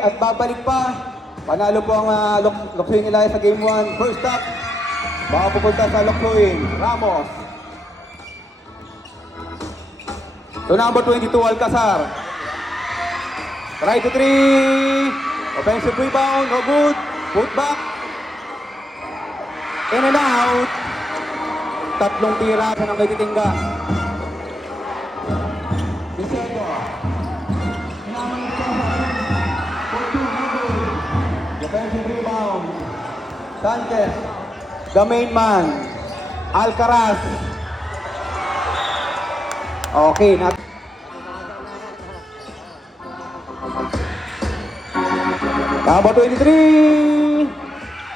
at babalik pa. Panalo po ang Luksuin nila sa game 1. First stop. Baka pupunta sa Luksuin. Ramos. To number 22, Alcazar. Try to 3. Offensive rebound. No good. Put back. In and out. Tatlong tira sa nang titingga. Vicente. Defensive rebound. Sanchez. The main man. Alcaraz. Okay. Number 23.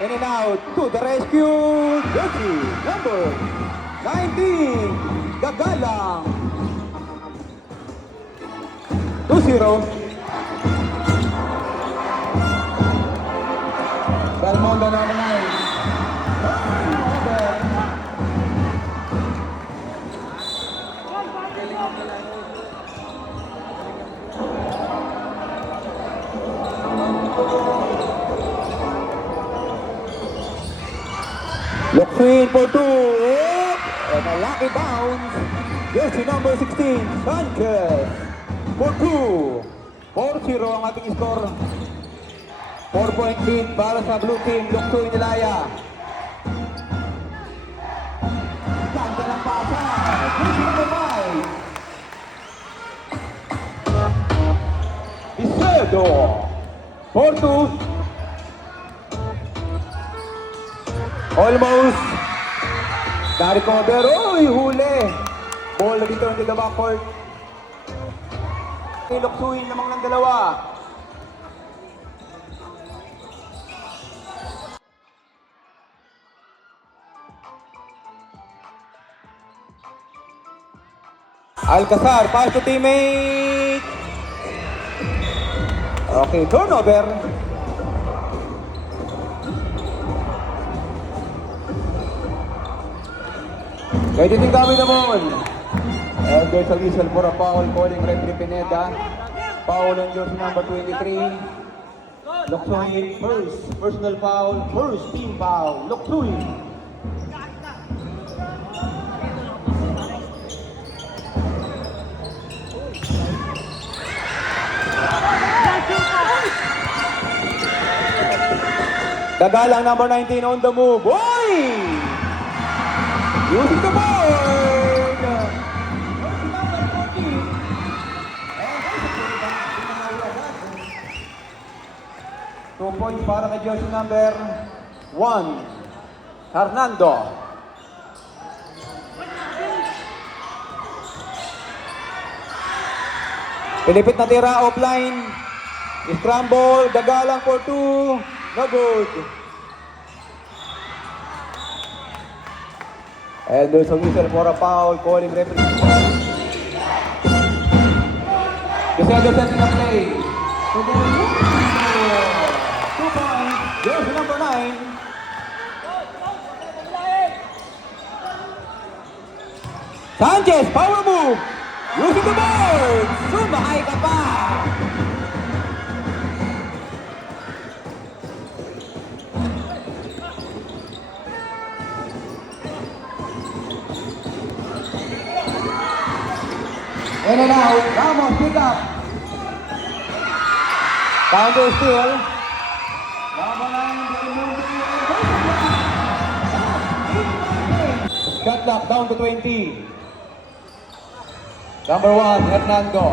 In and out. To the rescue. Jersey. Number 19. Gagalang. 2-0. Belmondo number 9. Luksuin for 2. And a lucky bounce. Jersey number 16. Sanchez. For 2. 4-0 ang ating score. 4-point lead para sa blue team. Luksuin Nilaya. Ganda ng pasa. Jersey number 5. Isedo. For 2. Almost. Na-recover. Uy, huli. Ball dito into the backcourt. Luksuin lamang ng dalawa. Alcazar, pass to teammate. Okay, turnover. Kaya din kami naman. And there's a whistle for a foul calling referee Pineda. Foul on jersey number 23. Luksuin first. Personal foul. First team foul. Luksuin. Gagalang number 19 on the move. Boy! Using the board! 2 points para kay jersey number 1, Hernando. Pilipit na tira, offline. Scramble, Gagalang for 2. No good. And there's a whistle for a foul, calling referee. Desedo setting the play. 2 points. Jersey number 9. Sanchez, power move. Using the board. Sumakay ka pa. In and out, Ramos pick up. Counter steal. Shot clock down to 20. Number 1, Hernando.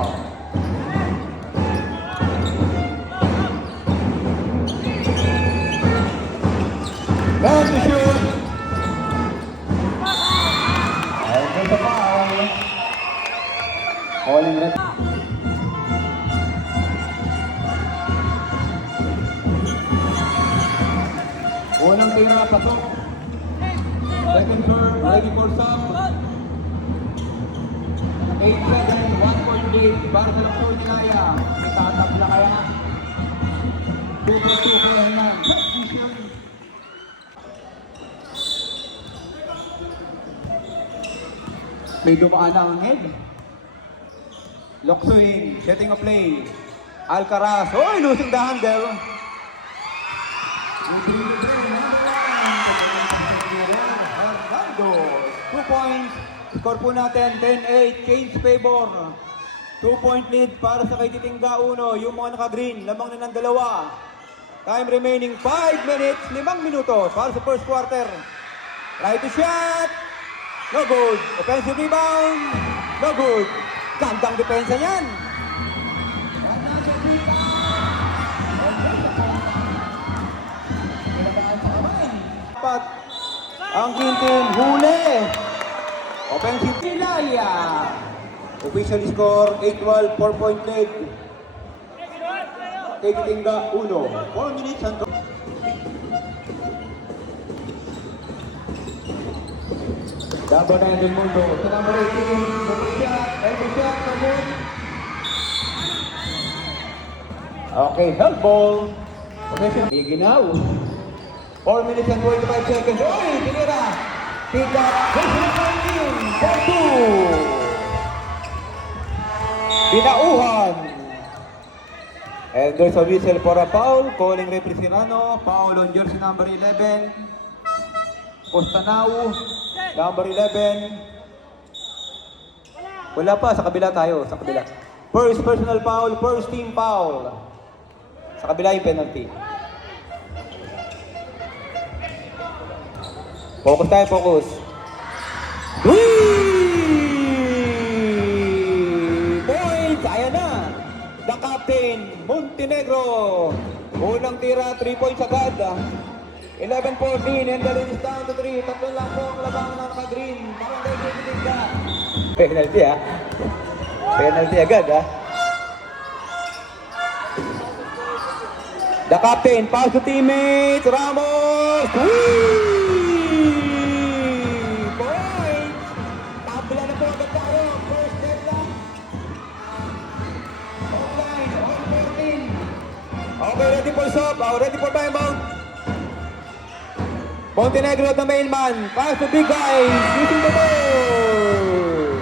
Down to shoot. And there's a foul. Calling red. Unang tira, pasok. Second serve, ready for some. 8-7, 1-point lead. Para sa Luksuin Nilaya. Itatap na kaya. 2-2 kaya Hernan. May dumaan ang head. Luksuin, setting a play. Alcaraz. Oy, losing the handle. Hernando. 2 points. Score po natin 10-8. Change favor. 2-point lead para sa kay Titingga Uno. Yung mga naka-green, lamang na ng dalawa. Time remaining 5 minutes, 5 minuto para sa first quarter. Try to shot. No good. Offensive rebound. No good. Gandang depensa niyan. Dapat ang Gintin huli. Offensive Ilaya. Official score 8-12, 4-point lead. Kay Titingga Uno. 4 minutes and Double na yung mundo. Sa number 18, every shot, good. Okay, help ball. Possession. Giginaw. 4 minutes and 45 seconds. Oy, tinira. Pick up. National team. 4-2. Binauhan. And there's a whistle for a foul. Calling referee Serrano. Foul on jersey number 11. Costanao. Number 11. Wala pa, sa kabila tayo, sa kabila. First personal foul, first team foul. Sa kabila yung penalty. Focus tayo, focus. 3 points! Ayan na! The captain, Montenegro. Unang tira, 3 points agad. 11-14, and the lead is down to 3. Tatlo lang po ang labangan ng naka-green. Parang dahil Titingga. Penalty ha. Penalty agad ha. The captain, pass to teammates. Ramos. Points. Tabla na po agad tayo. First set lang. Online, on 14. Okay, ready for stop. Ready for timeout. Montenegro at the mailman. Pass to big guys. Using the ball.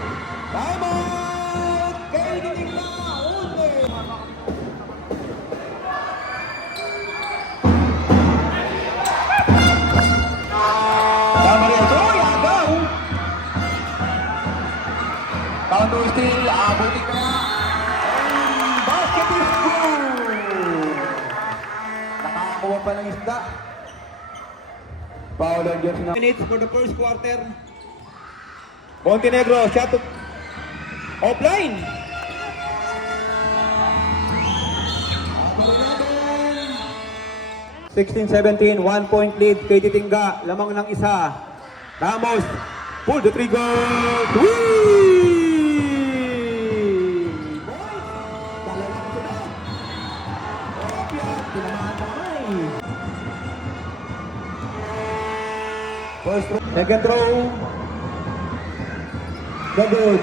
Time out. Kay Titingga. Uli. Tama rin. Oy, agaw. Counter steal. Abutin ka na. And basket is good. Nakakakuha pa ng isda. Foul on jersey number 8 for the first quarter. Montenegro, shot offline. 16-17, 1-point lead kay Titingga. Lamang ng isa. Ramos, pull the trigger. First throw, second throw. Good.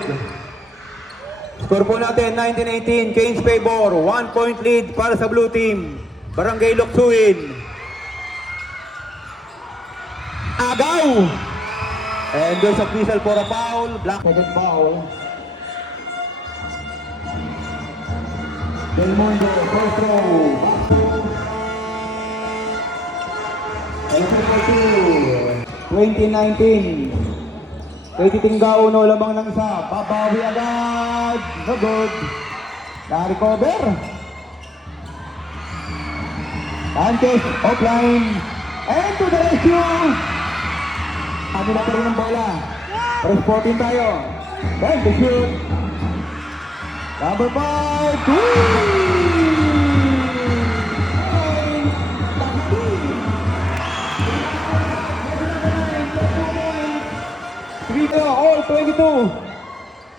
Score po natin 19-18, change favor. 1-point lead para sa blue team. Barangay Luksuin. Agaw! And there's a whistle for a foul. Black second foul. Del Mundo, first throw. 2019. Kay Titingga Uno, lamang ng isa. Babawi agad. No good. Na-recover. Sanchez, offline. And to the rescue. Ano na pa rin ang bola. Press 14 tayo. Then the shoot. Number 5. All 22.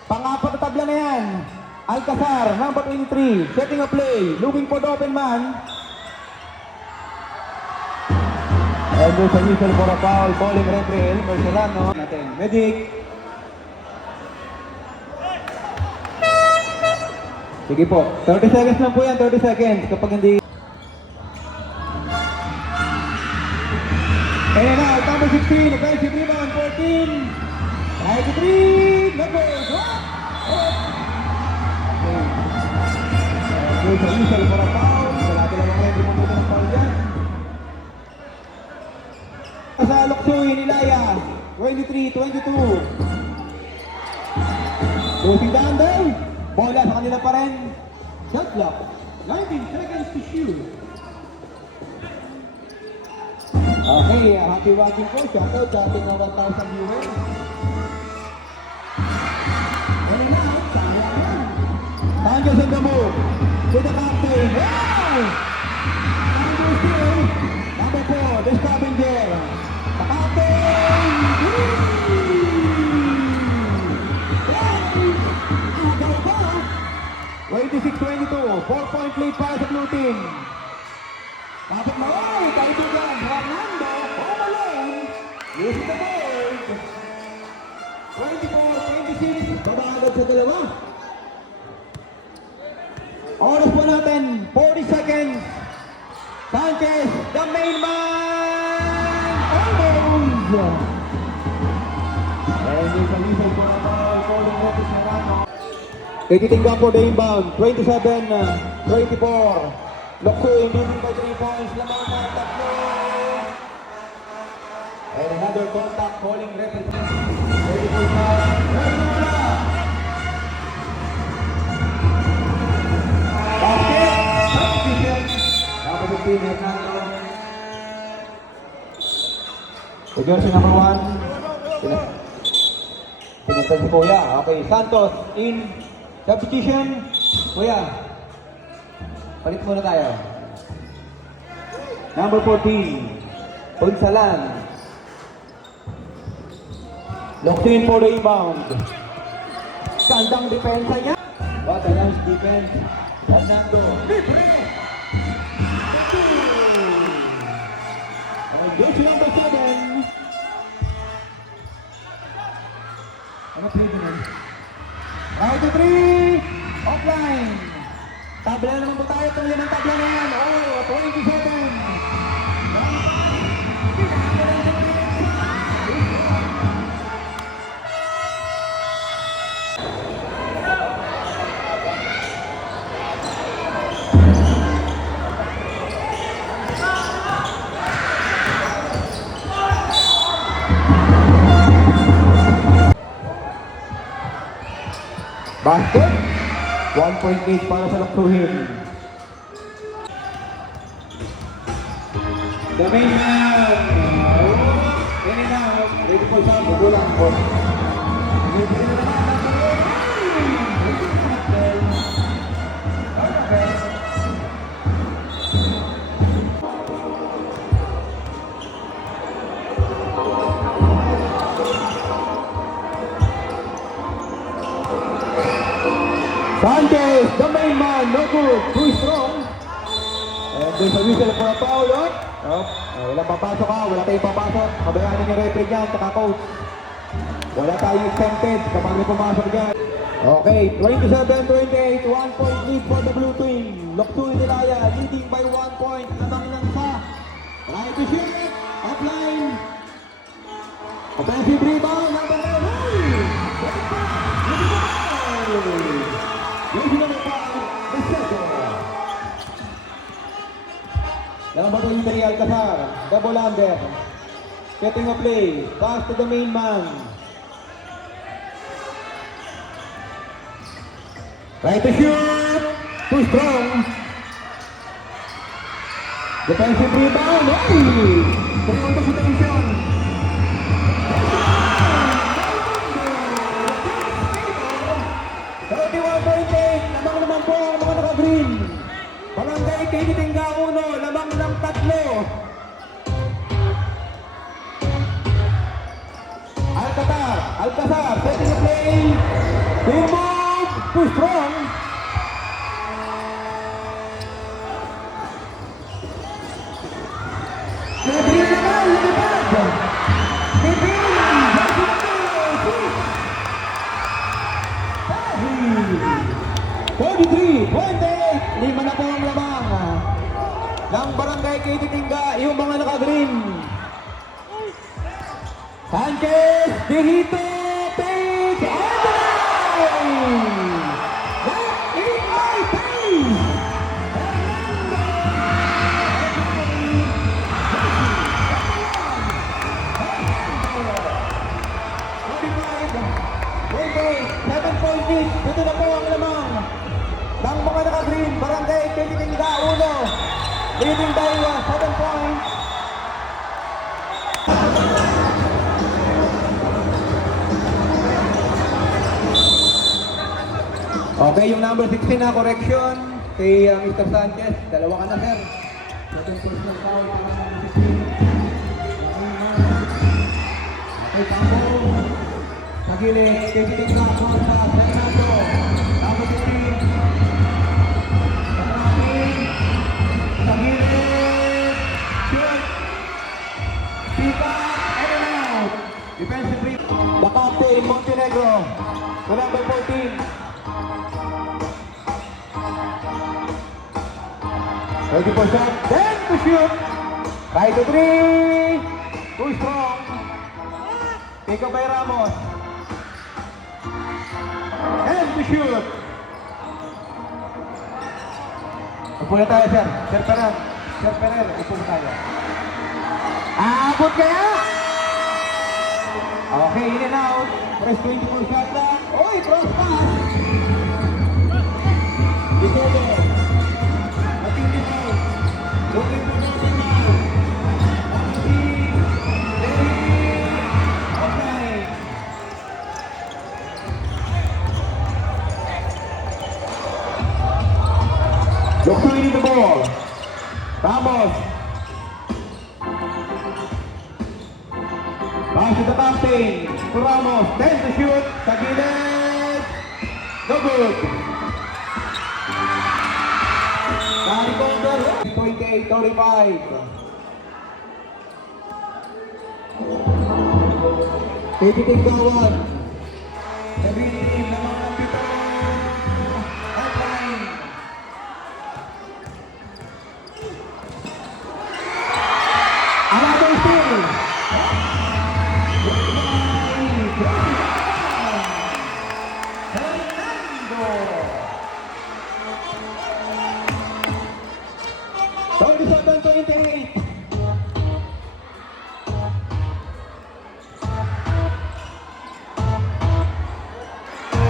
Pang-apat na tabla na yan. Alcazar, number 23. Setting a play. Looking for the open man. And there's a whistle for a foul. Calling referee Elmer Serrano. Medic. Sige po. 30 seconds lang po yan. 30 seconds. Kapag hindi... Kaya na, number 16. Offensive rebound. 14. Try to 3, no goal, drop! there's a whistle for a foul. Wala dalawang referee pumunta ng foul dyan. Sa Loksoy, Nilaya, 23-22. Moving down there. Bola sa kanila pa rin. Shot clock. 19 seconds to shoot. Okay, happy watching po. Shout out sa ating 1,000 viewers. And now, sayang yan. Tangos in the move. To the captain. Wow! Tangos still. Number 4, the scavenger. The captain. Agaw pa. 26-22. 4-point lead para sa blue team. Kapit mo, kaibigan, Fernando, home alone, using the board. 24-26, babagad sa dalawa. Oras po natin, 40 seconds. Sanchez, the main man, almost. And there's a whistle for a foul, calling Otis Morano. Titingnan po the inbound, 27-24. Loksoy leading by 3 points, lamang na tatlo. And another contact calling referee. Ready for foul. Basket. Substitution. Number 15, Hernando. The jersey number 1. Pinagtan si Kuya. Okay, Santos in substitution. Kuya. Palit muna tayo. Number 14, Punsalan. Loksoy for the inbound. Gandang depensa niya. What a nice defense. Hernando. And jersey number 7. Ano play din? Right to 3. Offline. Tabla naman po tayo. Tuloy ng tabla na yan. Oh, 27. Basket. 1-point lead para sa Loksoy. The main man. In and out. Ready for shot. Magulang po. Sanchez, the main man, no good, too strong. And there's a whistle for a foul, walang papasok ha, wala tayong papasok. Kabayaan yung referee dyan, saka coach. Wala tayong exempted kapag may pumasok dyan. Okay, 27-28, 1-point lead for the blue team. Loksoy Nilaya, leading by 1 point. Lamang lang sa right to shoot, offline. Offensive rebound, number 9. Using number 5, Vicente. Number 23, Alcazar. Double under. Getting a play. Pass to the main man. Right to shoot. Too strong. Defensive rebound. Hey! Pumunta sa tension. Naman po ang mga naka-green. Barangay Tinitingga 1, lamang ng 3. Alcazar, setting a play. Big move, too strong. Kevin naman, lumipad. Kevin, lima na po ang lamang ng Barangay Tinitingga, yung mga naka-green. Sanchez, Dihito, Page, Andrei! That in my face! leading by 7 points. Okay, yung number 16 na correction kay Mr. Sanchez. Dalawa ka na, sir. Second personal foul para number 16. Okay, Pambo. Sa gilid, tipitin na ako sa Fernando. Number 16. Sa gilid. Shoot. Pick up and out. Defensive rebound. The captain, Montenegro. The number 14. Ready for shot, then to shoot. Right to three. Too strong. Pick up by Ramos. And to shoot. Upo na tayo, sir. Sir Ferrer. Sir Ferrer, upo na tayo. Aabot kaya? Okay, in and out. Press 24 shot lang. Oy, cross pass. Disorder. Looking for nothing now. Okay. Look to the ball. Ramos. Pass to the captain. To Ramos. 10 to shoot. Sa gilid. No good. Carry counter. 28-35. Tipitin gawad. Sabi ni team na mga pito. Hotline. Another steal. Fernando. 37-28.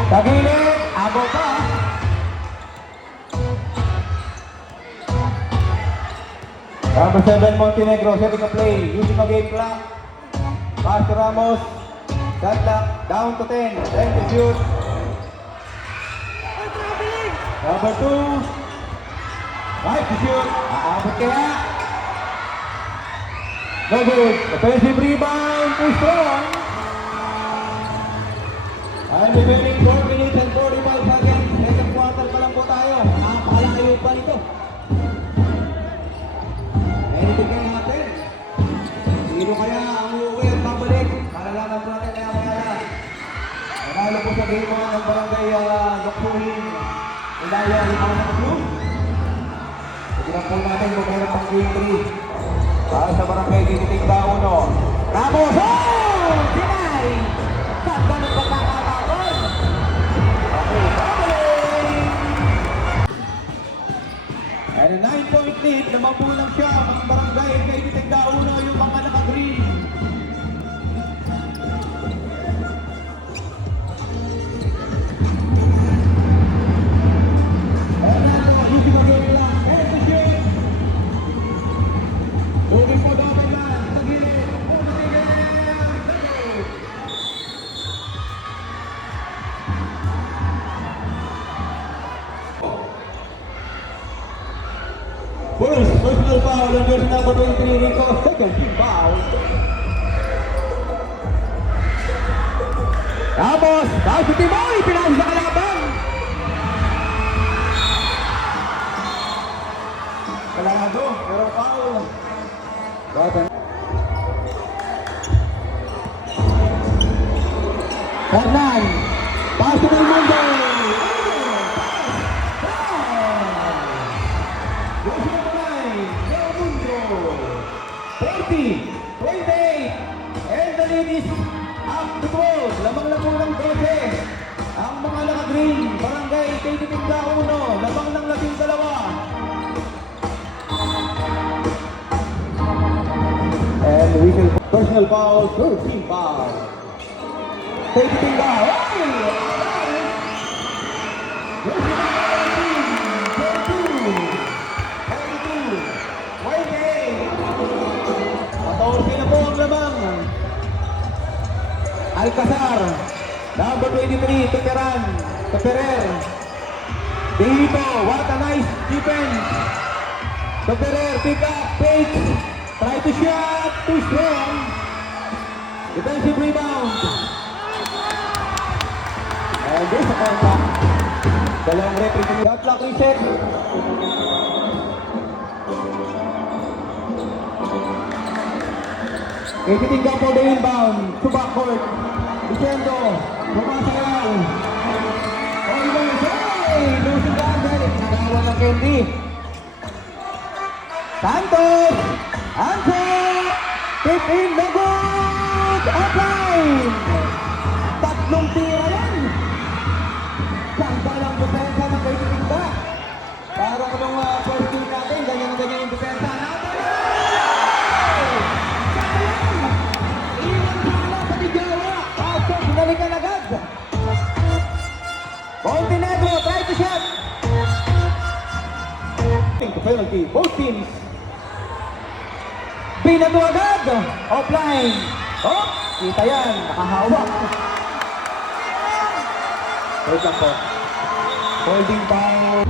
Tagilid, abo pa. Number 7 Montenegro, setting a play, using a game clock. Pass to Ramos. Shot clock, down to 10. 10 to shoot. Number 2. Right to shoot. Aabot kaya. No good. Offensive rebound. Too strong. And remaining 4 minutes and 45 seconds. Second quarter pa lang po tayo. Napakalayo pa nito. Anything kaya natin? Sino kaya ang uuwi at pabalik? Malalaman po natin kaya kaya. Nanalo po sa game 1 ng barangay Loksuhin. Ilaya Limang ng Blue. Tignan po natin kung mayroon pang game 3. Para sa barangay Diniting Dauno. Ramos! Oh! Dinay! Ganda ng pagkakataon! Okay, pabalik! And a 9-point lead. Namabulang siya ang barangay Diniting Dauno yung mga naka-green. First personal foul on jersey number 23, Rico. Second team foul. Ramos, foul si Timoy, pinahal sa kalaban. Kalado, pero foul. Hernan, pass to Del Mundo. 30, 28, and the lead is up to 12. Lamang na po ng 12. Ang mga naka-green, barangay Diniting Dauno, lamang ng 12. And we can personal foul, 13 foul. Diniting Dauno. Alcazar. Number 23, Tuperan. Tuperer. Dito, what a nice defense. Tuperer, pick up, fake. Try to shot, too strong. Defensive rebound. And there's a contact. Dalawang referee. Shot clock reset. Ipitingga po the inbound to backcourt. Vicendo, bumasakal. Oliver, hey! Losing the angle. Nagawa ng Candy. Santos! Answer! Tip in the good! Offline! Tatlong tira yan! Sangka lang depensa ng Kaibitingga. Parang nung first team natin, ganyan na ganyan yung depensa natin. Sinalikan agad. Montenegro, try to shot. To penalty, both teams. Binato agad. Offline. Oh, kita yan. Nakahawak. Wait lang po. Holding foul.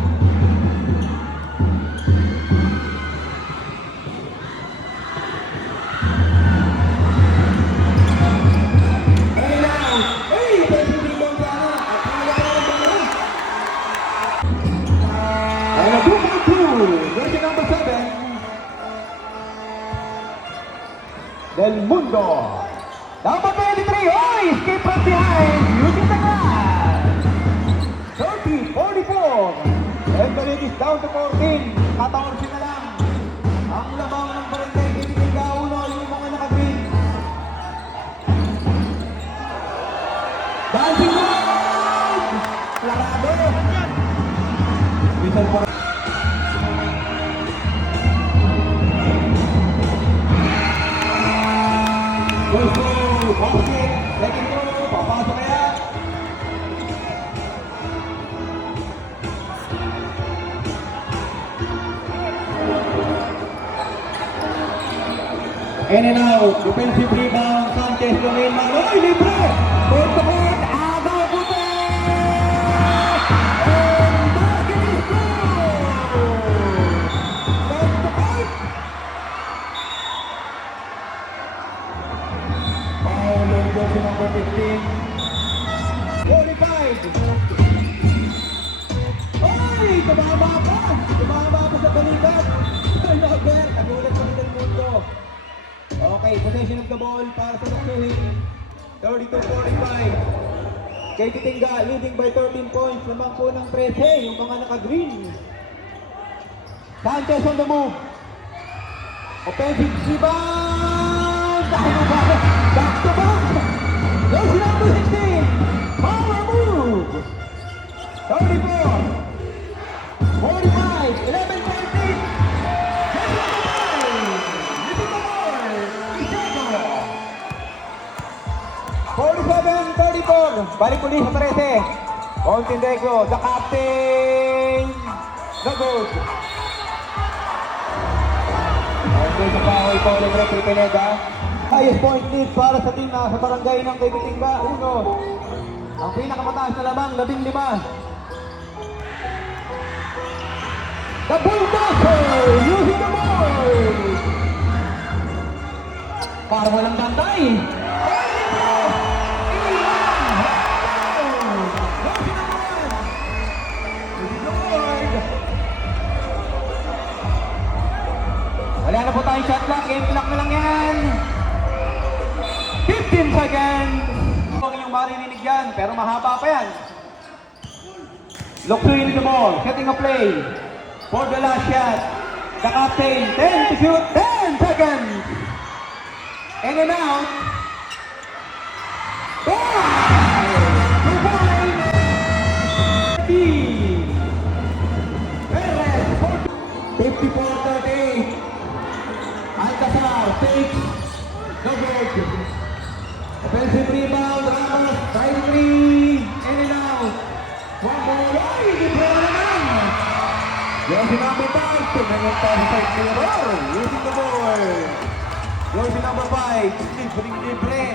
Jersey number 7 Del Mundo. Number 23, oy! Escape from behind using the glass. 30-44. And the lead is down to 14. 14 na lang. Ang labang ng barangay Kaibitingga, uno yung mga naka-green. Dancing Lord! Larado. Whistle for Gusto, basket, second throw, papasok kaya. In and out, defensive rebound, Sanchez, Lumain, Manoy, libre! Court to court, agaw puti! And basket is good! Court to court! Jersey number 15. Qualified. Ay! Tumama pa! Tumama pa sa balikat. Turnover. Nagulat sa Del Mundo. Okay, possession of the ball para sa Luxuhin. 32-45. Kaibitingga leading by 13 points. Lamang po ng 13. Yung mga naka-green. Sanchez on the move. Offensive rebound. Ano ba? Back to back. Jersey number 16. Power move. 34. 45. 11-13. Missing the ball. Isego. 47-34. Balik ulit sa 13. Montenegro, the captain. The good. Okay, sa foul po ng referee Pineda. Highest point lead para sa team na sa barangay ng Kaibitingga. Uno. Ang pinakamataas na lamang, 15. The Bulldozer using the ball. Para walang bantay. Wala na po tayong shot clock. Game clock na lang yan. 15 seconds. Huwag niyong maririnig yan, pero mahaba pa yan. Luxuhin the ball, setting a play. For the last shot, the captain, 10 to shoot, 10 seconds. In and out. Ball! 2 points. Perez, 54-38. Alcazar takes the good. Offensive rebound, Ramos, try to three, in and out. One ball, ay, libre na naman. Jersey number 5, tumingin pa sa side mirror, using the ball. Jersey number 5, libre.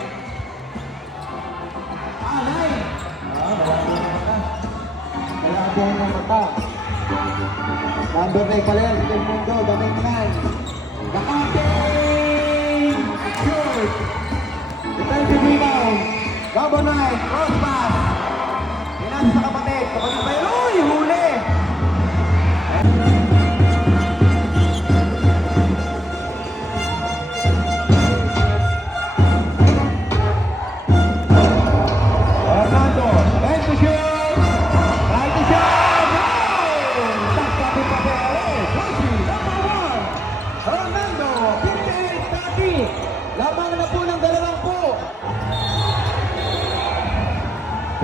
Number 9 pala yan, Del Mundo, the main man. The captain! Shoot! Defensive rebound. Number 9, cross pass. Pinasa sa kapatid. Kapatid pa yun. Uy, huli! Orlando, time to shoot! Try to shot! Goal! Saksabi pa Perez. Joshi, number 1. Orlando, 58-30. Lamang na po ng 20.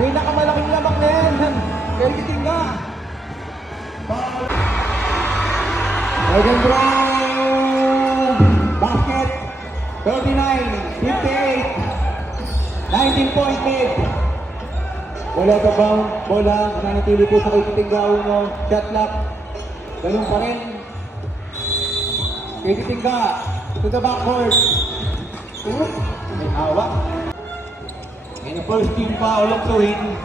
Pinakamalaking lamang na yan. Kaya titingga. Second round. Basket. 39, 58. 19-point lead. Bola sa bound. Bola. Nanatili po sa Kititingga. Uno. Shot clock. Ganun pa rin. Kititingga. To the backcourt. May hawak. And the first team foul of the win.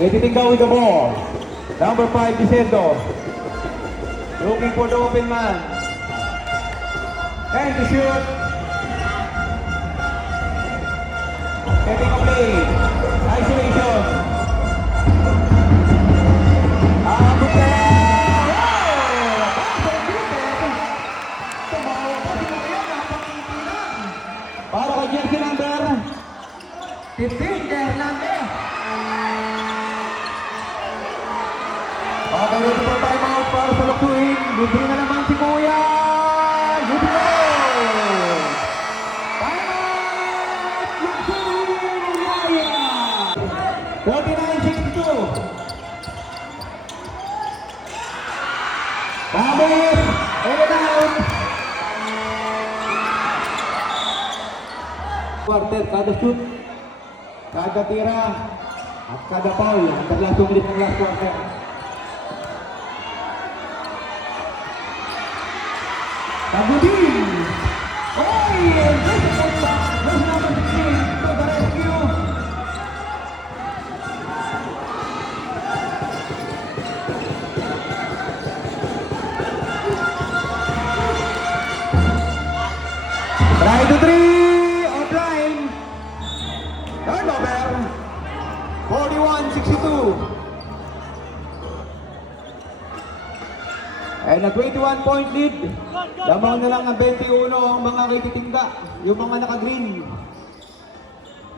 Kititingga with the ball. Number 5, Vicento. Looking for the open man. And to shoot. Setting a play. Isolation. Abot na yan. Tumawa pa sila yan. Napakitilang. Para kay jersey number 15, Hernandez. Okay, ready for time out para sa Luksuin. Libre na naman si Kuya. Libre! Time out! Luksuin! Raya! 49-62. Babes! Edit out! Quartet, kada shoot, kada tira, at kada foul. Ang taglasong ulit ng last quarter. Kabudin! Oy! This number 16 to the rescue! Try to 3! Offline! Turnover! 41-62. Ay na 21-point lead. Lamang na lang ang 21 ang mga kititingga, yung mga naka-green.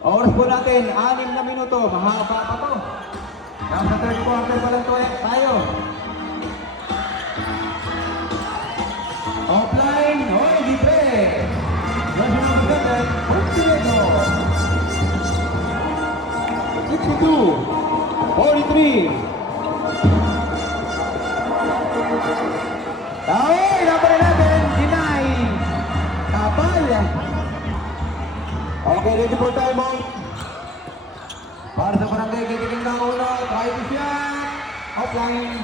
Oras po natin, 6 na minuto. Mahaba pa to. Nasa third quarter pa lang tayo. Offline. Hoy, libre. Nasa mga magandang. Puntileto. 62. 43. Ay, number 11, deny. Kapal. Okay, ready for time out. Para sa barangay, kikiting na uno. Try to shot. Offline.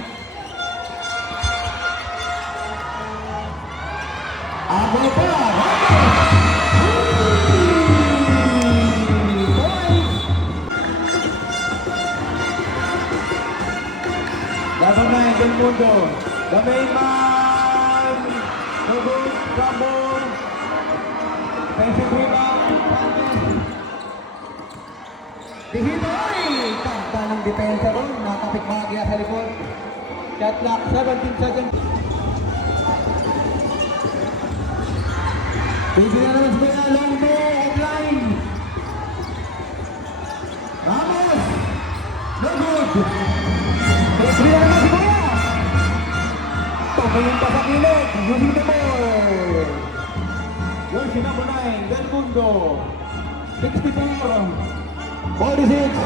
Ako pa. Number 9, Del Mundo. The main man. Nubus, Rambon. Defensive rebound. Dihinoy. Kanta ng depensa ron. Nakapit bahagya sa likod. Shot clock, 17 seconds. Pwede na naman siya. Long ball. Offline. Ramos. No good. Pwede na naman si Kuya. Tumayin pa sa kilid. Using the ball. Jersey number 9, Del Mundo. 64. 46.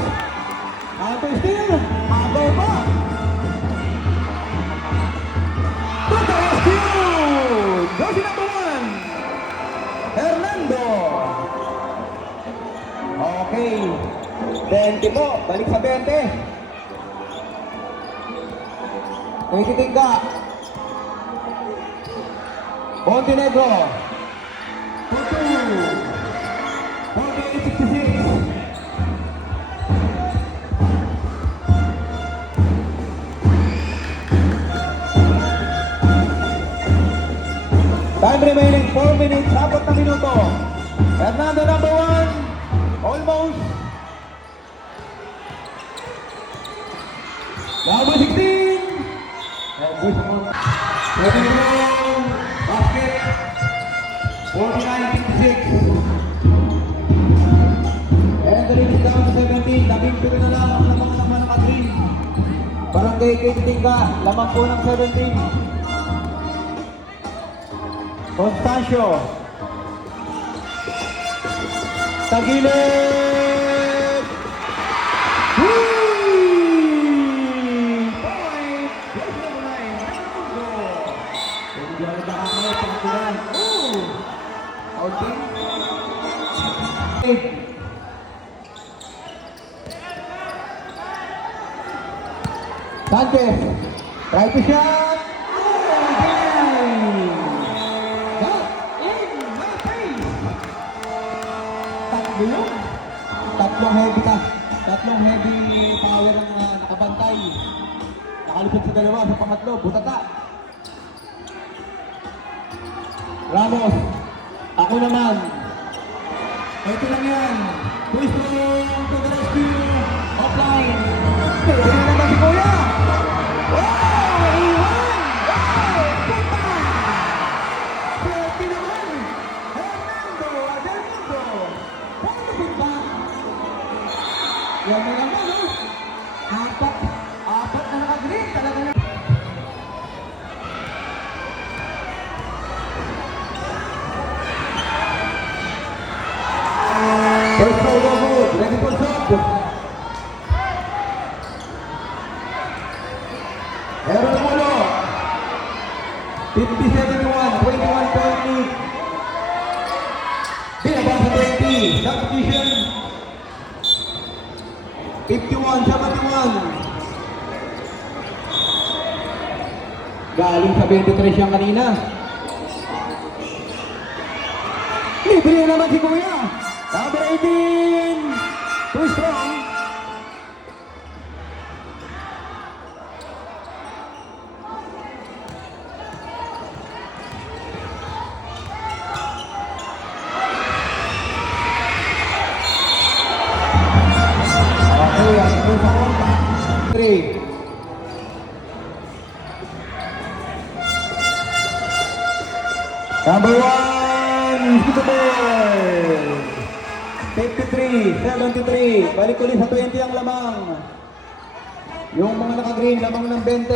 Counter steal. Agaw pa. To the rescue. Jersey number 1. Hernando. Okay. 20 po. Balik sa 20. Kititingga. Montenegro. 48-66. Time remaining 4 minutes, 4 na minuto. Hernando number 1, almost. Number 16. And this one. Second round, basket. 49-56. And the lead is down to 17. Labing pito na lang ang lamang naman ng green. Barangay Tingka, lamang po ng 17. Constancio. Tagilid. Point. Yes, number 9. Hindi ako nakakamay. Pagkulan. Outing. Sanchez. Try to shot. Tatlong heavy power ang nakabantay. Nakalusot sa dalawa sa pangatlo, butata. Ramos, ako naman. Ito lang yan. Twist to the rescue. Offline. Ito na naman si Kuya. Wow! Iwan! Wow! Punta! Pwede naman. Hernando Adelmundo. Paano punta? Yan na naman, no? Apat na nakagreen. Talaga na. First ball go good. Ready for shot. Aaron Molo. 50-71. 21-point lead. Binaba sa 20. Substitution. 51-71. Galing sa 23 siyang kanina. Libre na naman si Kuya. Number 18. Too strong. Number 1, Skitobel. 53-73. Balik ulit sa 20 ang lamang. Yung mga naka-green, lamang ng 20.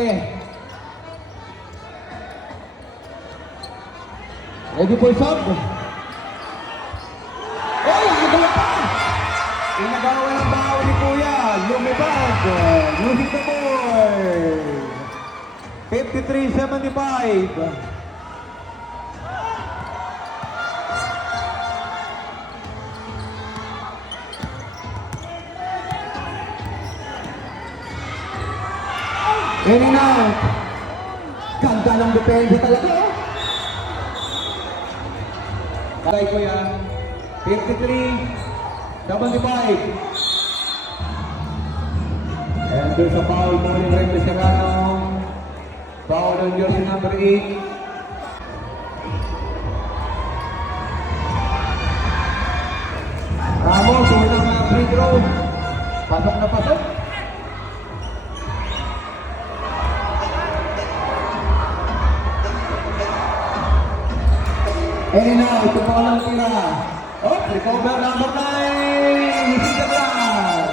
Ready for shot. Oy, nagawa pa! Inagawa ng bahaw ni Kuya. Lumipad. Music the board. 53-75. In and out. Ganda ng depensa talaga. Kalay ko yan. 53-75. And there's a foul muli rin sa Serrano. Foul on jersey number 8. Ramos, unang free throw. Pasok na pasok. And now, ito pa lang tira. Oh, recover number 9. Hit the glass.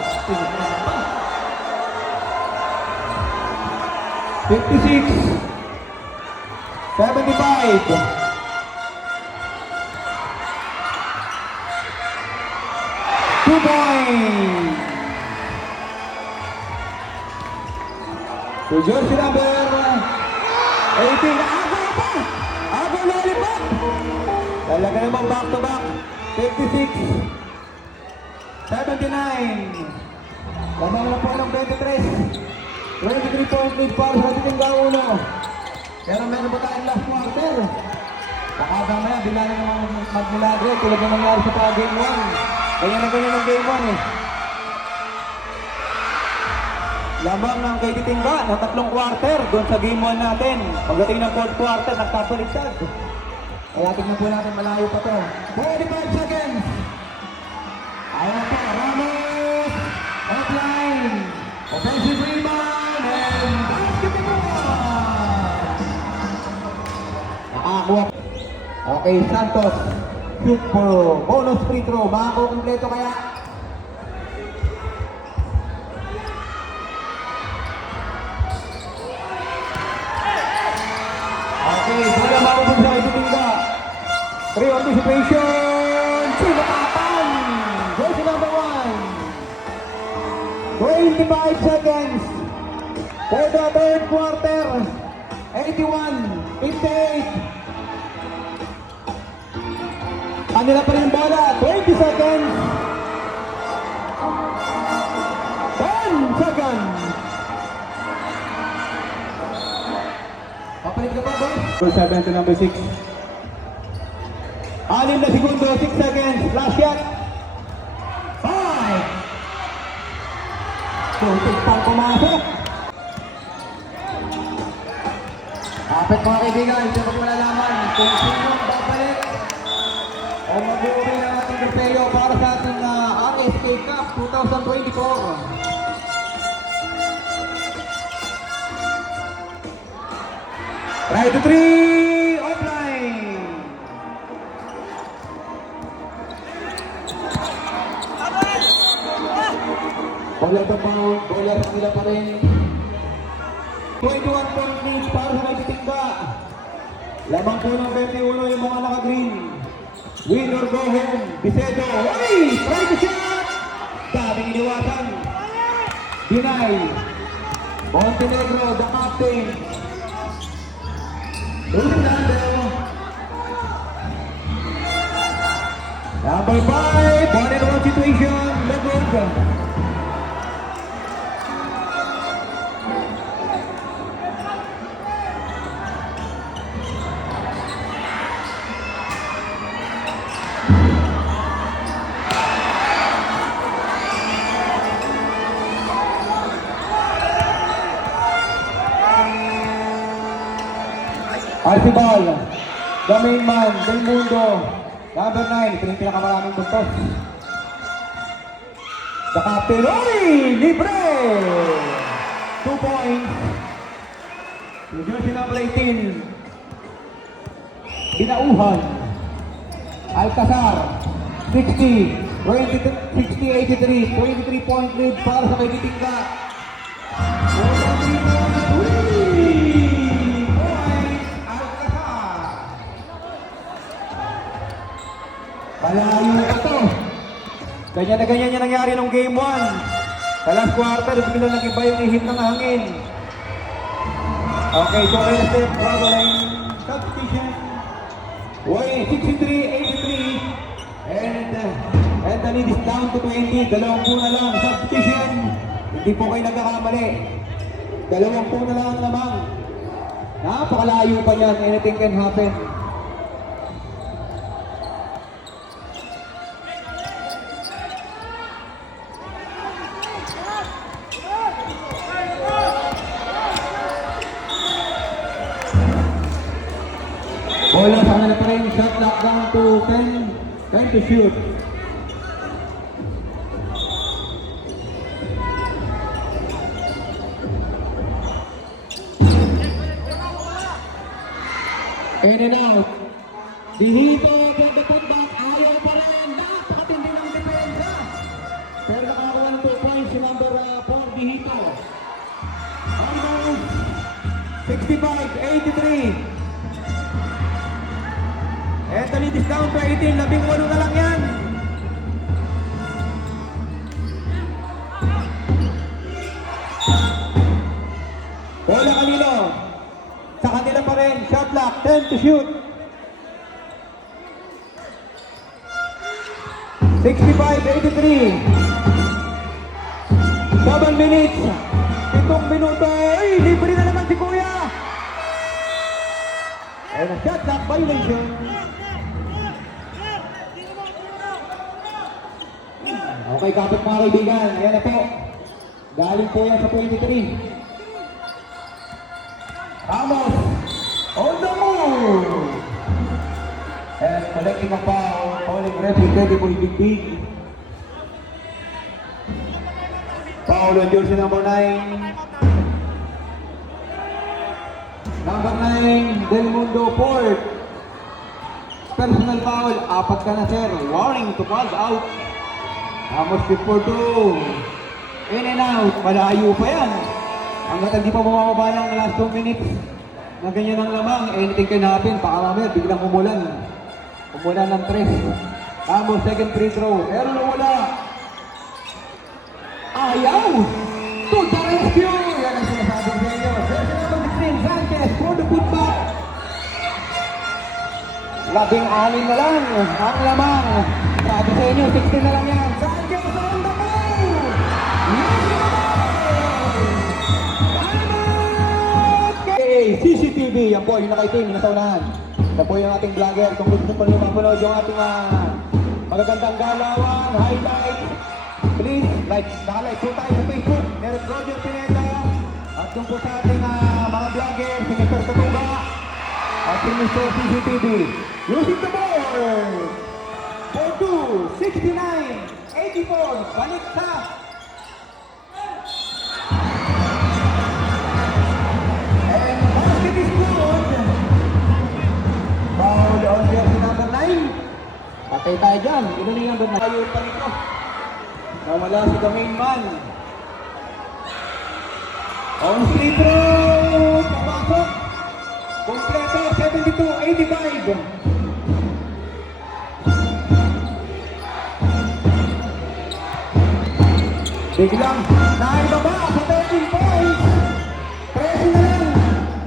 56-75. Two points. So, jersey number 18. Agaw lollipop. Talaga naman back to back. 56-79. Lamang na po ng 23. 23 point lead para sa ating gauno. Pero meron ba tayong last quarter? Baka mamaya, bila na naman magmilagre tulad na nangyari sa game 1. Kaya na ganyan ng game 1 eh. Lamang ng kay Titingba ng 3 quarter doon sa game 1 natin. Pagdating ng 4th quarter, nagkabaliktad. Kaya tingnan po natin, malayo pa to. 45 seconds. Ayan po, Ramos. Offline. Offensive rebound and basketball. Nakakuha. Okay, Santos. Shoot for bonus free throw. Makakukumpleto kaya? Okay, talaga makukun sa ititingga. 3 anticipation. Sinakapan. Jersey number 1. 25 seconds. For the third quarter. 81-58. Kanila pa rin yung bola. 20 seconds. 10 seconds. Papalit ka pa, boss? Number 7 to number 6. 6 na segundo, 6 seconds. Last shot. 5. Tuntik pang pumasok. Kapit mga kaibigan, hindi mo malalaman kung sino babalik o mag-uwi ng ating trofeo para sa ating RSK Cup 2024. Try to 3, offline. Bola to pound, bola sa nila pa rin. 21 point lead para sa Kaibitingga. Lamang po ng 21 yung mga naka-green. Win or go home. Bisedo. Ay! Try to shot! Daming iniwasan. Binay. Montenegro, the captain. Losing handle. Number 5. 1-on-1 situation. Lebron. Arcibal, the main man, Del Mundo, number 9, ito yung pinakamaraming buntos. The captain, oy! Libre! 2 points. New Jersey number 18, Binauhan. Alcazar, 60, 83, 23-point lead para sa Kaibitingga. Malayo ito. Ganyan na ganyan yung nangyari nung game 1. Sa last quarter, biglang nag-iba yung ihip ng hangin. Okay, so kaya step, bravo line, substitution. Way, 63-83. And the lead is down to 20. 20 na lang, substitution. Hindi po kayo nagkakamali. 20 na lang lamang. Napakalayo pa yan, anything can happen. Bola sa kanila pa rin, shot clock down to 10 to shoot. In and out. Dihito, get the putback, ayaw pa rin, napakatindi ng depensa. Pero nakakuha ng 2 points si number 4, Dihito. Almost 65-83. And the lead is down to 18, 18 na lang yan. Bola kanino? Sa kanila pa rin, shot clock, 10 to shoot. 65-83. 7 minutes. 7 minuto. Ay, libre na naman si Kuya. And a shot clock violation. Okay, kapit mga kaibigan. Ayan na po. Galing po yan sa 23. Ramos on the move. collecting a foul, fouling referee Teddy Boy Bigbig. Foul on jersey number 9. Number 9, Del Mundo Port. Personal foul, apat ka na sir. Warning to foul out. Ramos shoot for 2. In and out, malayo pa yan. Hanggat hindi pa bumababa ng last 2 minutes na ganyan ang lamang, anything can happen. Baka mamaya biglang umulan. Umulan ng 3. Ramos second free throw. Pero wala. Ayaw! To the rescue! Yan ang sinasabi sa inyo. There's another 16, Sanchez for the putback. 16 na lang ang lamang. Sabi sa inyo, 16 na lang yan. Sanchez on the move! Okay, CCTV. Yan po, yung nakaiting, nasa unahan. Yan po yung ating vlogger. Kung gusto pa nyo mapanood yung ating magagandang galawan, highlight. Please, like po tayo sa Facebook. Meron Roger Pineda. At yung po sa ating mga vlogger, si Mr. Tatuba. At si Mr. CCTV. Using the ball. 4-2, 69, 84. Balik sa. And basket is good. Foul on jersey number 9. Patay tayo dyan. Ito na yung number 9. Ayaw pa nito. Nawala si the main man. On free throw. Papasok. Kompleto. 72-85. Biglang naibaba sa 13 points. 13 na lang.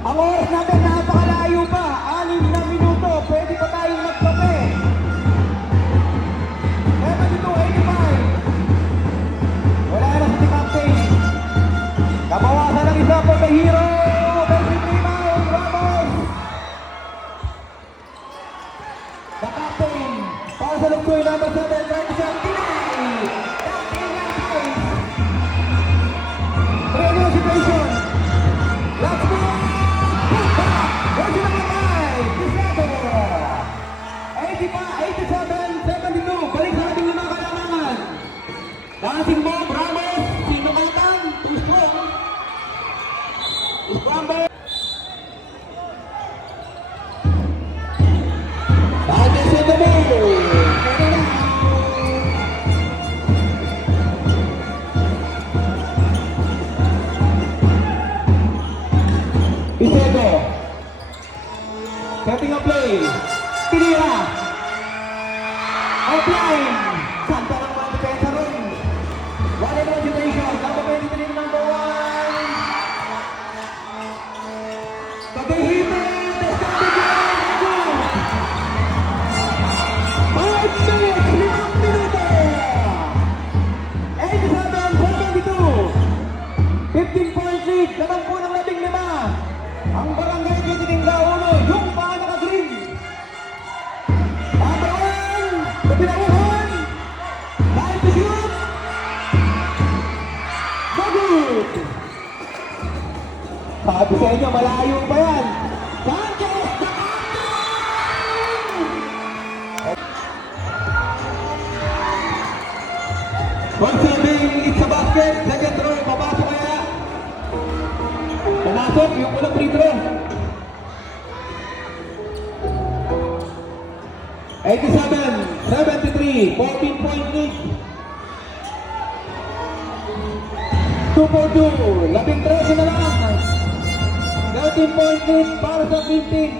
Ang oras natin napakalayo pa. 6 na minuto. Pwede pa tayong magkape. 72-85. Wala na si Captain. Nabawasan ng isa for the hero. Offensive rebound, Ramos. The Captain. Para sa lugsoy number 7, right shot, Pinay. Radio situation. Let's go. Where's number 5? Pisato. 85, 87, 72. Balik sa ating mga kalamangan. Dancing bomb, Ramos. Sinukatan. Too strong. Scramble. Sanchez in the ball. Pisedo. Setting a play. Pinira. Outline. Santa ng mga depensa ron. One and one situation. Number 23, number 1. Pagkahimik. The standing game. 5 minutes. 5 minuto. 87-72. 15 points lead. Lamang po ng 15. Ang barangay Kititingga Uno, yung mga naka-green. Number 1, kapinauhan. Time to shoot. No good. Sabi sa inyo, malayo pa yan. Sanchez, the captain! Conserving, it's a basket. Second throw, papasok kaya. Pumasok yung unang free throw. 87-73, 14-point lead. 2-4-2, 13 na lang. 13-point lead para sa 15.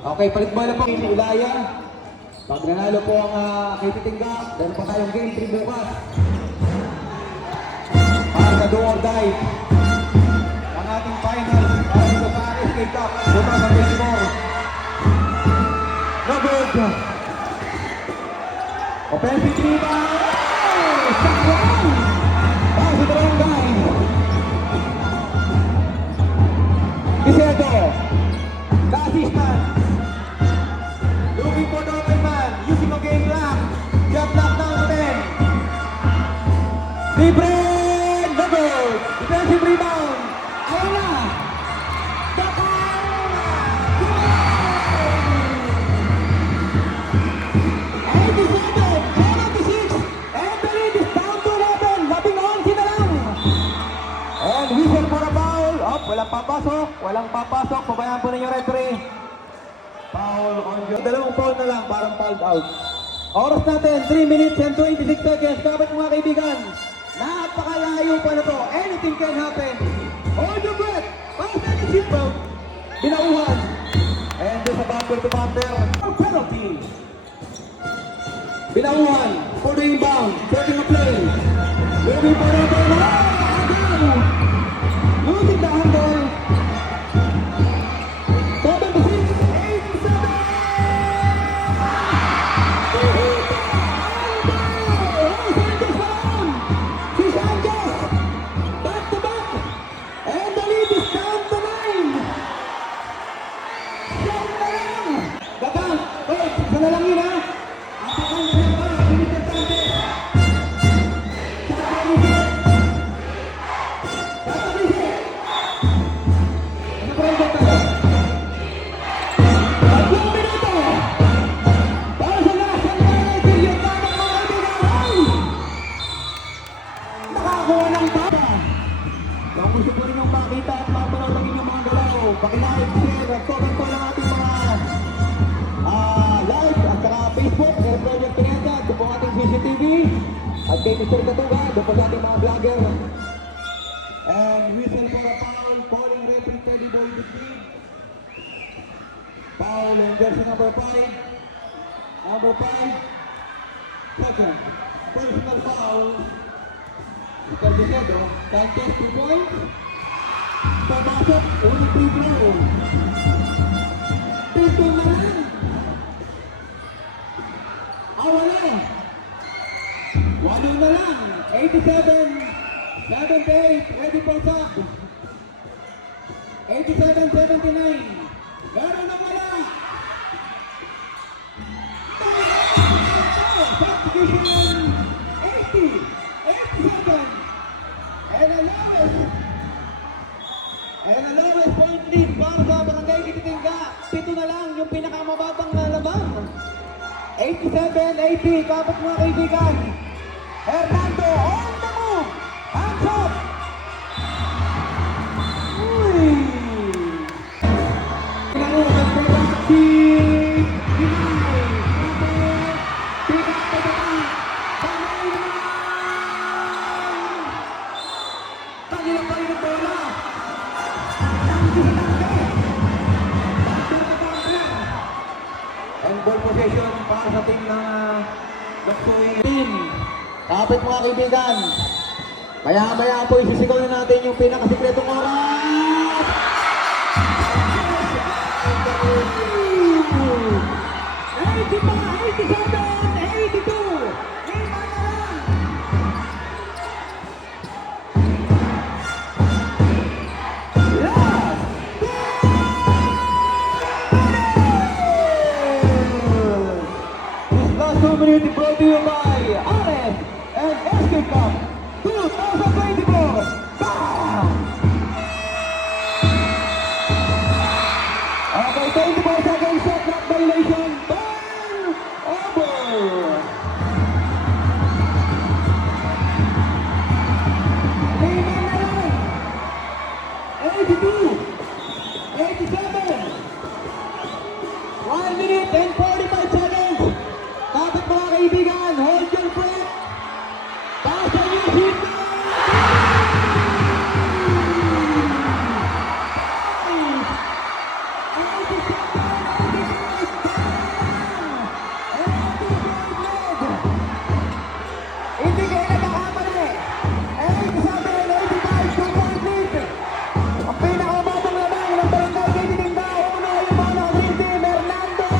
Okay, palit bola po ni Ilaya. Pag nanalo po ang Kititingga, dahil pa tayong game 3 bukas. Para sa do or die. Ang ating final para sa Paris Cup 2024. No good. Offensive rebound. Sakwan. Para sa barangay. Pisedo. The assistant. Looking for the open man. Using a game clock. Jump knock down to 10. Libre. No good. Defensive rebound. Ayun na. Dakar. walang papasok, walang papasok. Pabayaan po ninyo referee. Foul on your... Dalawang foul na lang, parang fouled out. Oras natin, 3 minutes and 26 seconds. Dapat mga kaibigan, napakalayo pa na to. Anything can happen. Hold your breath. Pass any seatbelt. Binauhan. And there's a bumper to bumper. Penalty. Binauhan. For the inbound. Setting a play. Moving for the ball. Losing the handle. 7 to 6. 8 to 7. Si Sanchez. Back to back. And the lead is down to 9. Siyam na lang. Gabang. Wait, isa na lang yun ha. Apakan na lang ba? Vinicius Sanchez. Kung gusto po ninyong makita at mapanood ang inyong mga galaw, pakilike, share, at comment po ng ating mga live at saka Facebook, Air Project Pineda, doon po ating CCTV, at kay Mr. Katuga, doon po sa ating mga vlogger. And whistle for a foul, calling referee Teddy Boy Between. Foul and jersey number 5. Number 5. Second. Personal foul. Mr. Desedo, Sanchez 2 points. Pamasok, only free throw. Pito na lang. Wala. 8 na lang. 87, 78, ready for sub. 87, 79. Meron na wala. Substitution 80, 87. And the lowest point lead para sa Barangay Kititingga. 7 na lang yung pinakamababang na laban. 87-80, kapit mga kaibigan. Hernando on the move. Hands up. Uy! Si Ginay. Pick up the back. Panay naman. Tangilang pa yung bola. And ball possession para sa team ng Luksoy team. Kapit mga kaibigan. Maya-maya po isisigaw na natin yung pinakasikretong oras. 85, 87, 82. Lima na lang. This last 2 minutes brought to you by RS and Escape Cup 2024. Bam! Okay, 24 seconds shot clock violation. Ball over. Lima na lang. 82, 87. 1 minute and 45 seconds. Dapat mga kaibigan, hold your breath. Pasa yung seatbelt. Hindi kayo nagkakamali. 87, 85, 2-point lead. Ang pinakamababang laban ng Barangay Kititingga. Una yung mga green team, Hernando.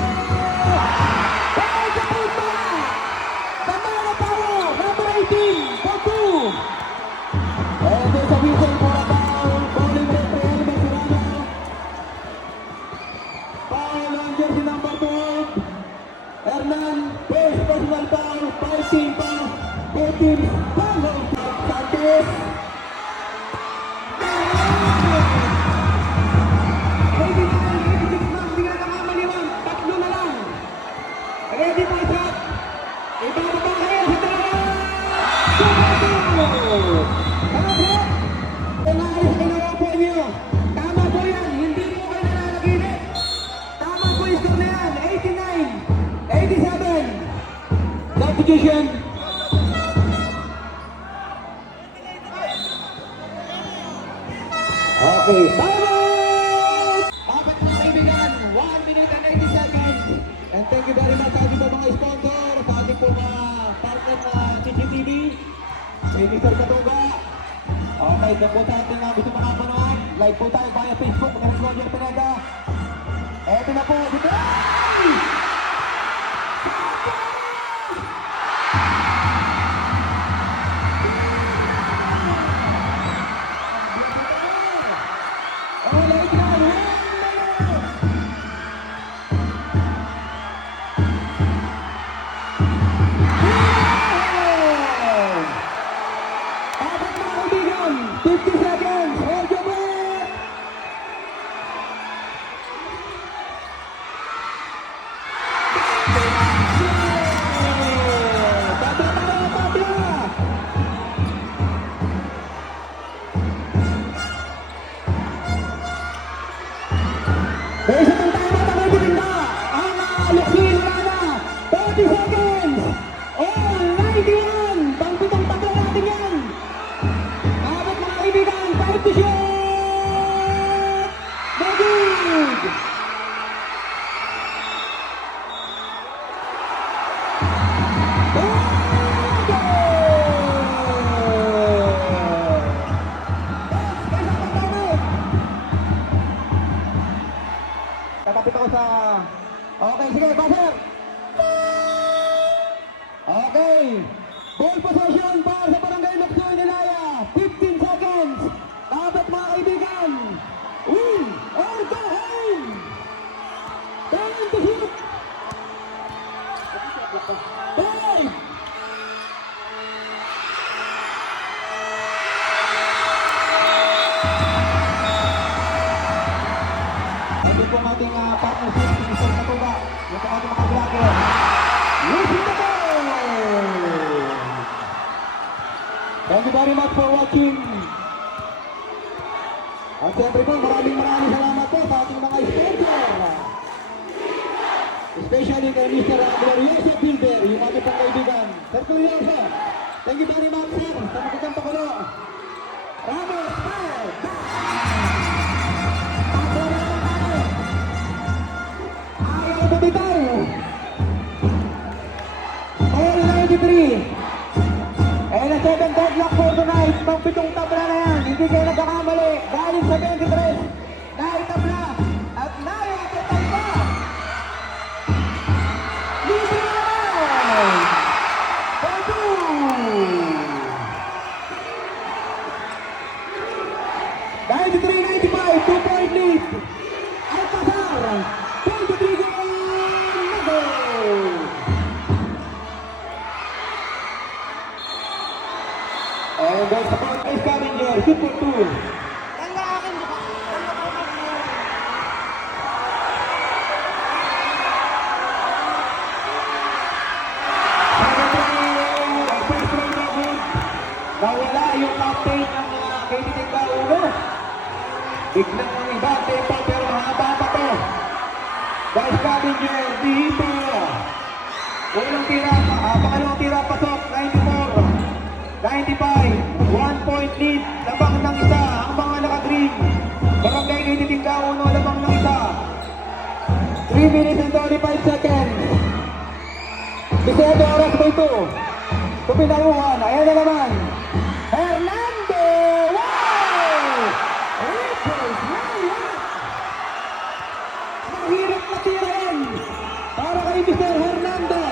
substitution. Okay, time out! Apat na kaibigan, 1 minute and 80 seconds. And thank you very much sa ating mga sponsor, sa ating po mga partner na CCTV, kay Mr. Katuga. Okay, doon po sa ating gusto makapanood. Like po tayo via Facebook, ng Roger Pineda. Eto na po, dito! Tatapit ako sa... Okay, sige, buzzer! Okay! Ball possession para sa Barangay Lukso, Inilaya. 15 seconds! Dapat mga kaibigan! Win or go home! Time to shoot! 5! Ito po ang ating partnership ni Mr. Katuga. Ito ang ating mga vlogger. Losing the ball! Thank you very much for watching. At siyempre po, maraming salamat po sa ating mga sponsor. Especially kay Mr. Glorioso Builder, yung ating pang kaibigan. Sir Glorioso, thank you very much, sir, sa magandang pakulo. Ramos, fire! Ayaw bumitaw! All 93! And a 7 deadlock for tonight. Pang 7 tabla na yan. Hindi kayo nagkakamali. Galing sa 23. Naitabla. At naitatay pa. Libre naman. 93-95. 2-point lead. Alcazar. 23 goal. And that's the point is coming here. Shoot for 2. Nawala yung captain ng KTT Kauno. Biglang ang iba, tempo, pero mahaba pa to. Vice Scavenger, dito. Unang tira, pangalawang tira, pasok, 94. 95, 1 point lead, labang ng isa, ang mga naka-green. Barangay KTT Kauno, labang ng isa. 3 minutes and 35 seconds. 17 oras po ito. Kupinaruhan, ayan na naman. Hernando! Wow! Ripples, mahirap na tira yan. Para kay Mr. Hernando.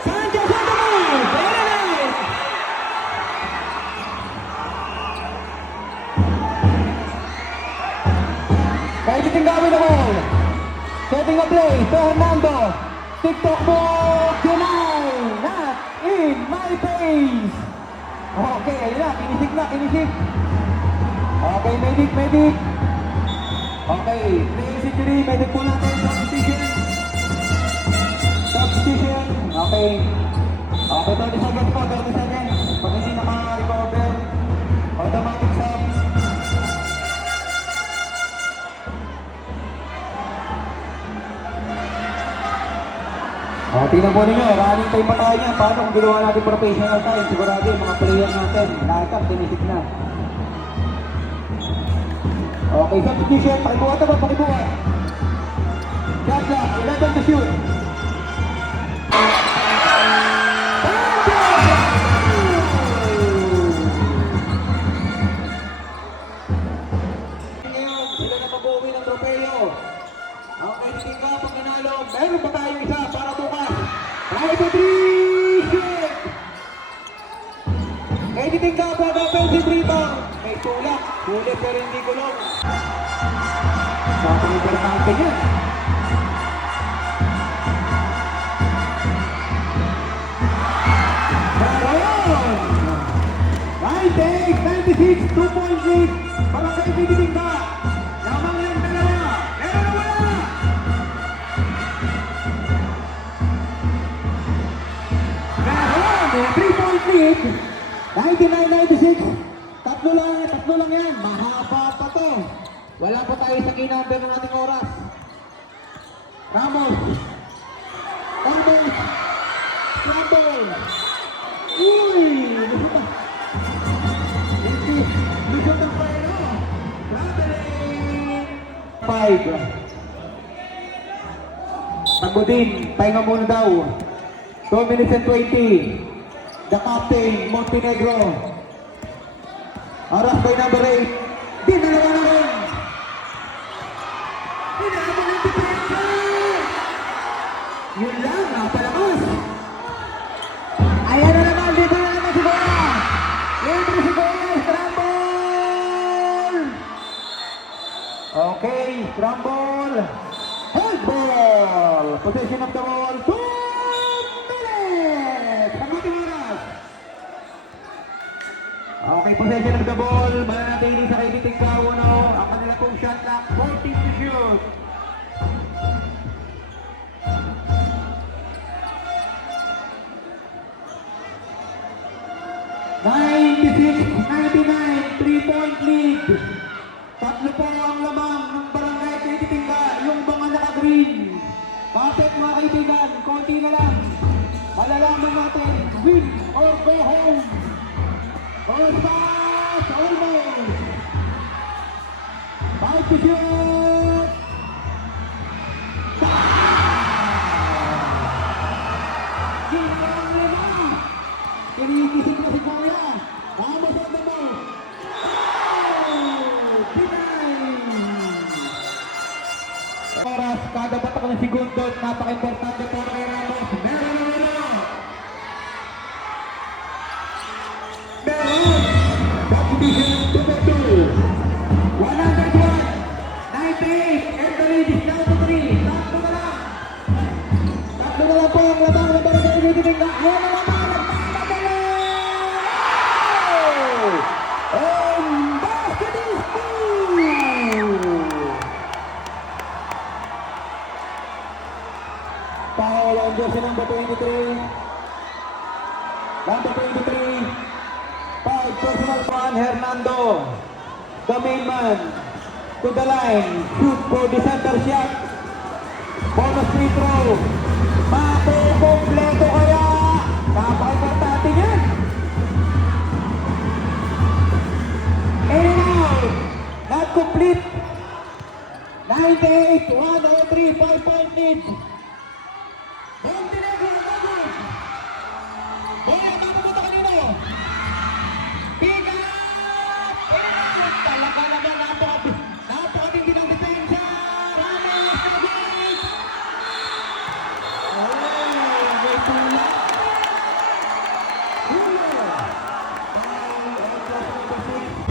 Sanchez on the move! Ayan! Kahit itinggawin na ball. Setting a play to Hernando. TikTok move, deny, not in my face. Okay, ayun na, kinisig. Okay, medic. Okay, play century, medic po natin, substitution. Okay, 30 seconds po, 30 seconds. Pag hindi naka-recover, automatic sub. Tingnan po ninyo, running time pa tayo niya. Paano kung ginawa natin professional time? Sigurado yung mga player natin, lahat tinisip na. Okay, substitution. Pakibuhat na ba? Pakibuhat. Shot clock, 11 to shoot. Ngayon, sila na mag-uwi ng tropeyo. Okay, tingin ka pag nanalo. Meron pa tayo isa para bukas. Try to 3 shoot! Editing ka po ang offensive rebound. May tulak. Sulit pero hindi gulong. Nakakalibar na ang ganyan. Meron! 96, 2-point lead. Barangay editing ka. Lamang lang dalawa. Meron na wala! Meron! 3-point lead. 99-96. Tatlo lang yan. Mahaba pa to. Wala pa tayo sa kinamber ng ating oras. Ramos. Rumble. Uy! Lisod ng pwero. Traveling. 5. Pagudin. Pahinga muna daw. 2 minutes and 20. The captain, Montenegro. Oras by number 8. Dinalawa na rin. Dinalawa ng diferensya. Yun lang, napalakas. Ayan na naman, dito na naman si Goya. Dito si Goya, scramble. Okay, scramble. Handball. Possession of the ball. 2 minutes. Pag-uting oras. Okay, possession of the ball. Mananatili sa kay Tingkaw, no? Ang kanila pong shot clock, 14 to shoot. (96-99), 3-point lead. Tatlo po ang lamang ng barangay kay Tingka, yung mga naka-green. Kapit mga kaibigan, konti na lang. Malalaman natin, win or go home. First pass, almost. 5 to shoot. Ginawang lima. Kinikisip na si Kuya. Vamos on the ball. Oras, kada batak ng segundo, napaka-importante po kay Ramos. Meron na meron. Meron. Subdivision number 2. 101. 98. And the lead is down to 3. Tatlo na lang. Tatlo na lang po ang labang na barangay editing na. Yan ang labang. And basket is good. Foul on jersey number 23. Number 23. 5 personal foul, Hernando. The main man to the line. Shoot for the center shot. Bonus free throw. Makukompleto kaya. Napaka-importante yan. In and out. Not complete. 98-103. 5-point lead. Montenegro, Montenegro. Boya, makapunta kanino. Pick up. Talaga naman, napakatingin ng depensa. Ramos, Ramos. May tulak.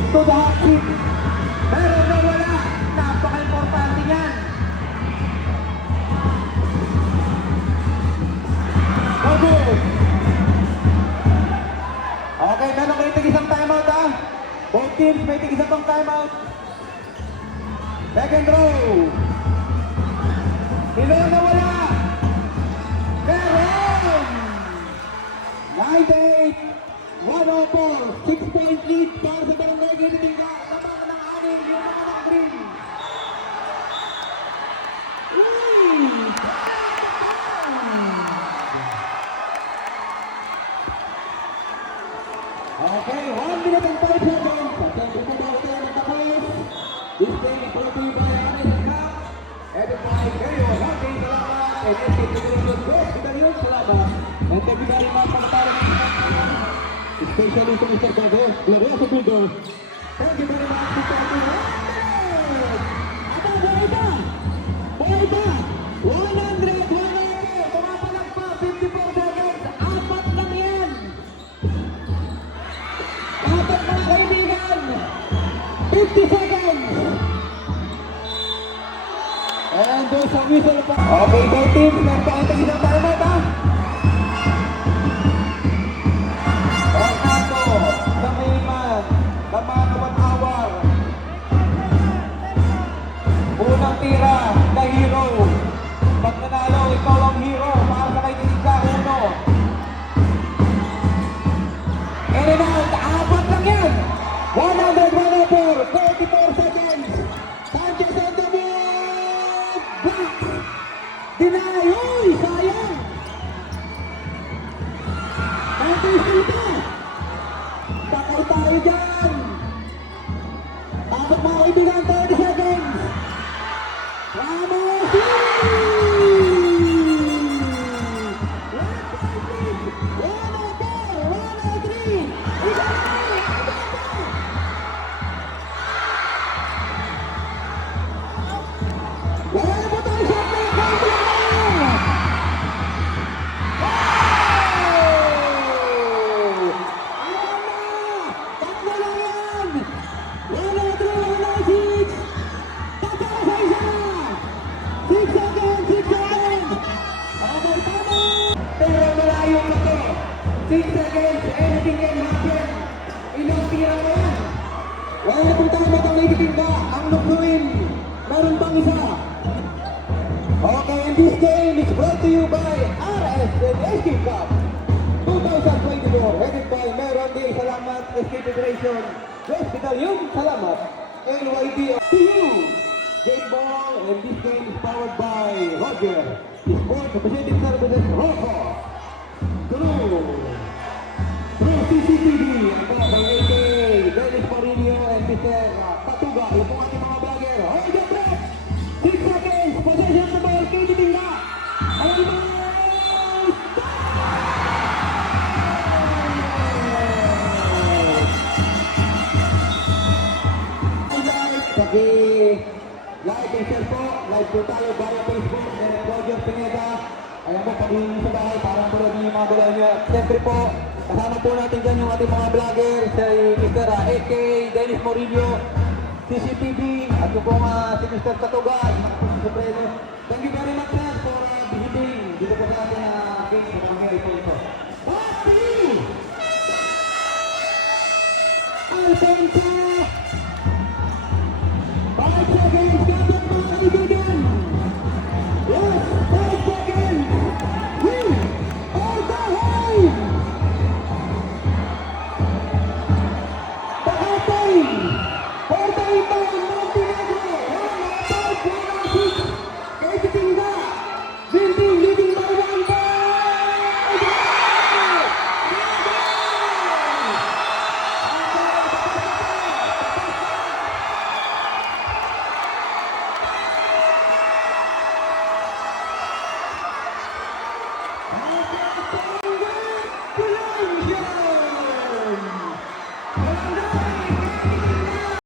To the hot seat. Meron na wala. Napaka-importante yan. No good. Okay, meron kayo tig-isang timeout ha. Both teams may tig-isang pang timeout. Second row. Sino na wala? Meron! 98-104. 6-point lead para sa barangay Gintinga. Lamang ng anim, yung mga naka-green. Uy! Okay, 1 minute and 5 seconds. Attempt to ball tayo ng tapos. This game is brought to you by American Cup. Edit by kayo. Happy salamat. And SK Federation Coach. Kita niyo, salamat. And thank you very much sa kataro ng mga especially to Mr. Bogo. Glorioso Bogo. Thank you very much to Tati. Aba, buhay pa! Buhay pa! 100! Pumapalag pa! 54 seconds! Apat lang yan! Apat mga kaibigan! 50 seconds! And there's a whistle pa. Okay, go teams. Nagpakantay isang timeout ha. Orlando, the main man, the man of an hour. Unang tira, the hero. Pag nanalo, ikaw ang hero. Mahal ka kay ka, uno. In and out, apat lang yan. 100, 44 seconds. Sanchez on the move. Block. Deny. Uy, sayang. Sanchez dito. Takay tayo dyan. Apat mga kaibigan, 30 seconds. Ramos! Pero malayo na to. 6 seconds, anything can happen. Ilang tira na yan. Wala pong tama ang nagiting ba? Ang nukluin. Meron pang isa. Okay, and this game is brought to you by RS and SK Cup 2024. Headed by Meron Day Salamat, SK Federation, Hospital Yung Salamat, NYB to you. Game ball, and this game is powered by Roger. Sports Representative Services Rojo. Through CCTV, ito, by AK, Dennis Morillo, and Mr. Patuga, yung pong ating mga vlogger. Hold your breath! 6 seconds, possession of the ball, KD Tinga. Ayan mo! Like and share po, live po tayo via Facebook and Roger Pineda. Ayan po, pag-iinyo sa bahay, parang tulad niyo yung mga bulan niyo. Siyempre po, kasama po natin dyan yung ating mga vlogger, si Mr. AK, Dennis Morillo, CCTV, at yung pong si Mr. Katuga, yung Supremo. Thank you very much sir for visiting dito po sa ating game sa Mangyari po ito. Happy! Alfonso! 5 seconds, dapat mga kaibigan! Yes, 5 seconds! We are the home! Pakatay! Portay ito ang Montenegro! 1-5-1-6! KD Tinga! Vinting leading by 1 point! Congratulations!